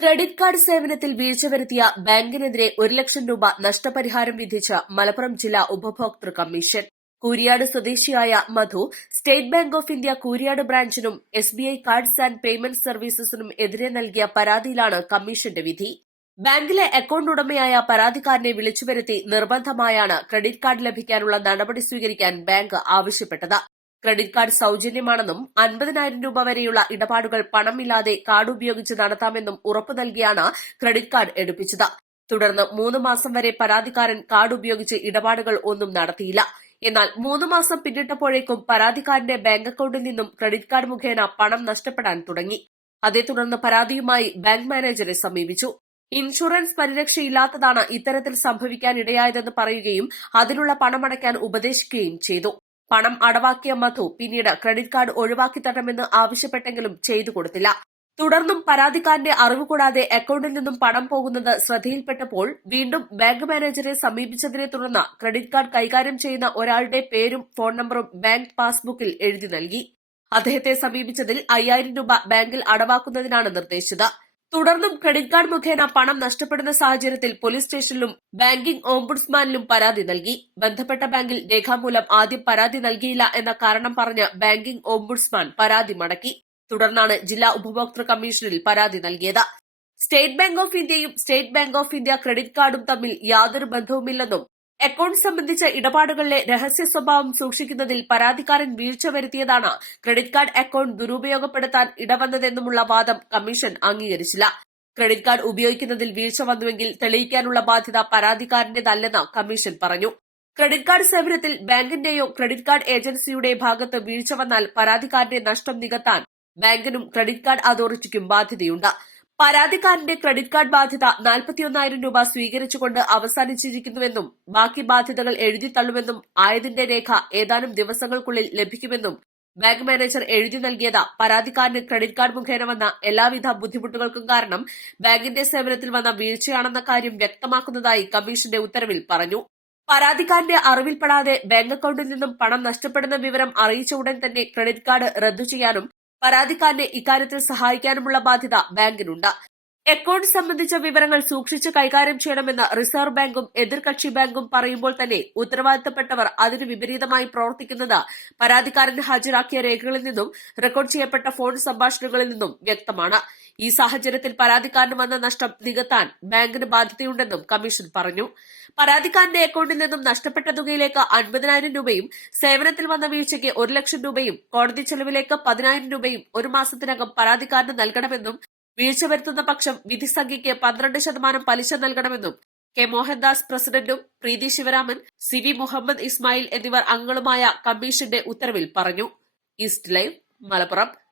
Credit card സേവനത്തിൽ വീഴ്ച വരുത്തിയ ബാങ്കിനെതിരെ ഒരു ലക്ഷം രൂപ നഷ്ടപരിഹാരം വിധിച്ച മലപ്പുറം ജില്ലാ ഉപഭോക്തൃ കമ്മീഷൻ. കൂരിയാട് സ്വദേശിയായ Madhu State Bank of India Kooriyad ബ്രാഞ്ചിനും S B I cards and payment സർവീസസിനും എതിരെ നൽകിയ പരാതിയിലാണ് കമ്മീഷന്റെ വിധി. ബാങ്കിലെ അക്കൌണ്ട് ഉടമയായ പരാതിക്കാരനെ വിളിച്ചുവരുത്തി നിർബന്ധമായാണ് ക്രെഡിറ്റ് കാർഡ് ലഭിക്കാനുള്ള നടപടി സ്വീകരിക്കാൻ ബാങ്ക് ആവശ്യപ്പെട്ടത്. ക്രെഡിറ്റ് കാർഡ് സൌജന്യമാണെന്നും അൻപതിനായിരം രൂപ വരെയുള്ള ഇടപാടുകൾ പണമില്ലാതെ കാർഡ് ഉപയോഗിച്ച് നടത്താമെന്നും ഉറപ്പു നൽകിയാണ് ക്രെഡിറ്റ് കാർഡ് എടുപ്പിച്ചത്. തുടർന്ന് മൂന്ന് മാസം വരെ പരാതിക്കാരൻ കാർഡ് ഉപയോഗിച്ച് ഇടപാടുകൾ ഒന്നും നടത്തിയില്ല. എന്നാൽ മൂന്ന് മാസം പിന്നിട്ടപ്പോഴേക്കും പരാതിക്കാരന്റെ ബാങ്ക് അക്കൌണ്ടിൽ നിന്നും ക്രെഡിറ്റ് കാർഡ് മുഖേന പണം നഷ്ടപ്പെടാൻ തുടങ്ങി. അതേ തുടർന്ന് പരാതിയുമായി ബാങ്ക് മാനേജറെ സമീപിച്ചു. ഇൻഷുറൻസ് പരിരക്ഷയില്ലാത്തതാണ് ഇത്തരത്തിൽ സംഭവിക്കാനിടയായതെന്ന് പറയുകയും അതിനുള്ള പണമടയ്ക്കാൻ ഉപദേശിക്കുകയും ചെയ്തു. പണം അടവാക്കിയ മധു പിന്നീട് ക്രെഡിറ്റ് കാർഡ് ഒഴിവാക്കി തരണമെന്ന് ആവശ്യപ്പെട്ടെങ്കിലും ചെയ്തു കൊടുത്തില്ല. തുടർന്നും പരാതിക്കാരന്റെ അറിവ് കൂടാതെ അക്കൌണ്ടിൽ നിന്നും പണം പോകുന്നത് ശ്രദ്ധയിൽപ്പെട്ടപ്പോൾ വീണ്ടും ബാങ്ക് മാനേജറെ സമീപിച്ചതിനെ തുടർന്ന് ക്രെഡിറ്റ് കാർഡ് കൈകാര്യം ചെയ്യുന്ന ഒരാളുടെ പേരും ഫോൺ നമ്പറും ബാങ്ക് പാസ്ബുക്കിൽ എഴുതി നൽകി. അദ്ദേഹത്തെ സമീപിച്ചതിൽ അയ്യായിരം രൂപ ബാങ്കിൽ അടവാക്കുന്നതിനാണ് നിർദ്ദേശിച്ചത്. തുടർന്നും ക്രെഡിറ്റ് കാർഡ് മുഖേന പണം നഷ്ടപ്പെടുന്ന സാഹചര്യത്തിൽ പോലീസ് സ്റ്റേഷനിലും ബാങ്കിംഗ് ഓംബുഡ്സ്മാനിലും പരാതി നൽകി. ബന്ധപ്പെട്ട ബാങ്കിൽ രേഖാമൂലം ആദ്യം പരാതി നൽകിയില്ല എന്ന കാരണം പറഞ്ഞ് ബാങ്കിംഗ് ഓംബുഡ്സ്മാൻ പരാതി മടക്കി. തുടർന്നാണ് ജില്ലാ ഉപഭോക്തൃ കമ്മീഷനിൽ പരാതി നൽകിയത്. സ്റ്റേറ്റ് ബാങ്ക് ഓഫ് ഇന്ത്യയും State Bank of India credit കാർഡും തമ്മിൽ യാതൊരു ബന്ധവുമില്ലെന്നും അക്കൌണ്ട് സംബന്ധിച്ച ഇടപാടുകളിലെ രഹസ്യ സ്വഭാവം സൂക്ഷിക്കുന്നതിൽ പരാതിക്കാരൻ വീഴ്ച വരുത്തിയതാണ് ക്രെഡിറ്റ് കാർഡ് അക്കൌണ്ട് ദുരുപയോഗപ്പെടുത്താൻ ഇടവന്നതെന്നുമുള്ള വാദം കമ്മീഷൻ അംഗീകരിച്ചില്ല. ക്രെഡിറ്റ് കാർഡ് ഉപയോഗിക്കുന്നതിൽ വീഴ്ച വന്നുവെങ്കിൽ തെളിയിക്കാനുള്ള ബാധ്യത പരാതിക്കാരന്റേതല്ലെന്ന് കമ്മീഷൻ പറഞ്ഞു. ക്രെഡിറ്റ് കാർഡ് സേവനത്തിൽ ബാങ്കിന്റെയോ ക്രെഡിറ്റ് കാർഡ് ഏജൻസിയുടെ ഭാഗത്ത് വീഴ്ച വന്നാൽ പരാതിക്കാരന്റെ നഷ്ടം നികത്താൻ ബാങ്കിനും ക്രെഡിറ്റ് കാർഡ് അതോറിറ്റിക്കും ബാധ്യതയുണ്ട്. പരാതിക്കാരന്റെ ക്രെഡിറ്റ് കാർഡ് ബാധ്യത നാൽപ്പത്തിയൊന്നായിരം രൂപ സ്വീകരിച്ചുകൊണ്ട് അവസാനിച്ചിരിക്കുന്നുവെന്നും ബാക്കി ബാധ്യതകൾ എഴുതി തള്ളുമെന്നും ആയതിന്റെ രേഖ ഏതാനും ദിവസങ്ങൾക്കുള്ളിൽ ലഭിക്കുമെന്നും ബാങ്ക് മാനേജർ എഴുതി നൽകിയത് പരാതിക്കാരന് ക്രെഡിറ്റ് കാർഡ് മുഖേന വന്ന എല്ലാവിധ ബുദ്ധിമുട്ടുകൾക്കും കാരണം ബാങ്കിന്റെ സേവനത്തിൽ വന്ന വീഴ്ചയാണെന്ന കാര്യം വ്യക്തമാക്കുന്നതായി കമ്മീഷന്റെ ഉത്തരവിൽ പറഞ്ഞു. പരാതിക്കാരന്റെ അറിവിൽപ്പെടാതെ ബാങ്ക് അക്കൌണ്ടിൽ നിന്നും പണം നഷ്ടപ്പെടുന്ന വിവരം അറിയിച്ച ഉടൻ തന്നെ ക്രെഡിറ്റ് കാർഡ് റദ്ദു ചെയ്യാനും പരാതിക്കാരനെ ഇക്കാര്യത്തിൽ സഹായിക്കാനുമുള്ള ബാധ്യത ബാങ്കിനുണ്ട്. അക്കൌണ്ട് സംബന്ധിച്ച വിവരങ്ങൾ സൂക്ഷിച്ച് കൈകാര്യം ചെയ്യണമെന്ന് റിസർവ് ബാങ്കും എതിർകക്ഷി ബാങ്കും പറയുമ്പോൾ തന്നെ ഉത്തരവാദിത്തപ്പെട്ടവർ അതിന് വിപരീതമായി പ്രവർത്തിക്കുന്നത് പരാതിക്കാരൻ ഹാജരാക്കിയ രേഖകളിൽ നിന്നും റെക്കോർഡ് ചെയ്യപ്പെട്ട ഫോൺ സംഭാഷണങ്ങളിൽ നിന്നും വ്യക്തമാണ്. ഈ സാഹചര്യത്തിൽ പരാതിക്കാരന് വന്ന നഷ്ടം നികത്താൻ ബാങ്കിന് ബാധ്യതയുണ്ടെന്നും കമ്മീഷൻ പറഞ്ഞു. പരാതിക്കാരന്റെ അക്കൌണ്ടിൽ നിന്നും നഷ്ടപ്പെട്ട തുകയിലേക്ക് അൻപതിനായിരം രൂപയും സേവനത്തിൽ വന്ന വീഴ്ചയ്ക്ക് ഒരു ലക്ഷം രൂപയും കോടതി ചെലവിലേക്ക് പതിനായിരം രൂപയും ഒരു മാസത്തിനകം പരാതിക്കാരന് നൽകണമെന്നും വീഴ്ച വരുത്തുന്ന പക്ഷം വിധിസംഖ്യയ്ക്ക് പന്ത്രണ്ട് ശതമാനം പലിശ നൽകണമെന്നും കെ മോഹൻദാസ് പ്രസിഡന്റും പ്രീതി ശിവരാമൻ സി വി മുഹമ്മദ് ഇസ്മായിൽ എന്നിവർ അംഗങ്ങളുമായ കമ്മീഷന്റെ ഉത്തരവിൽ പറഞ്ഞു. East Live Malappuram.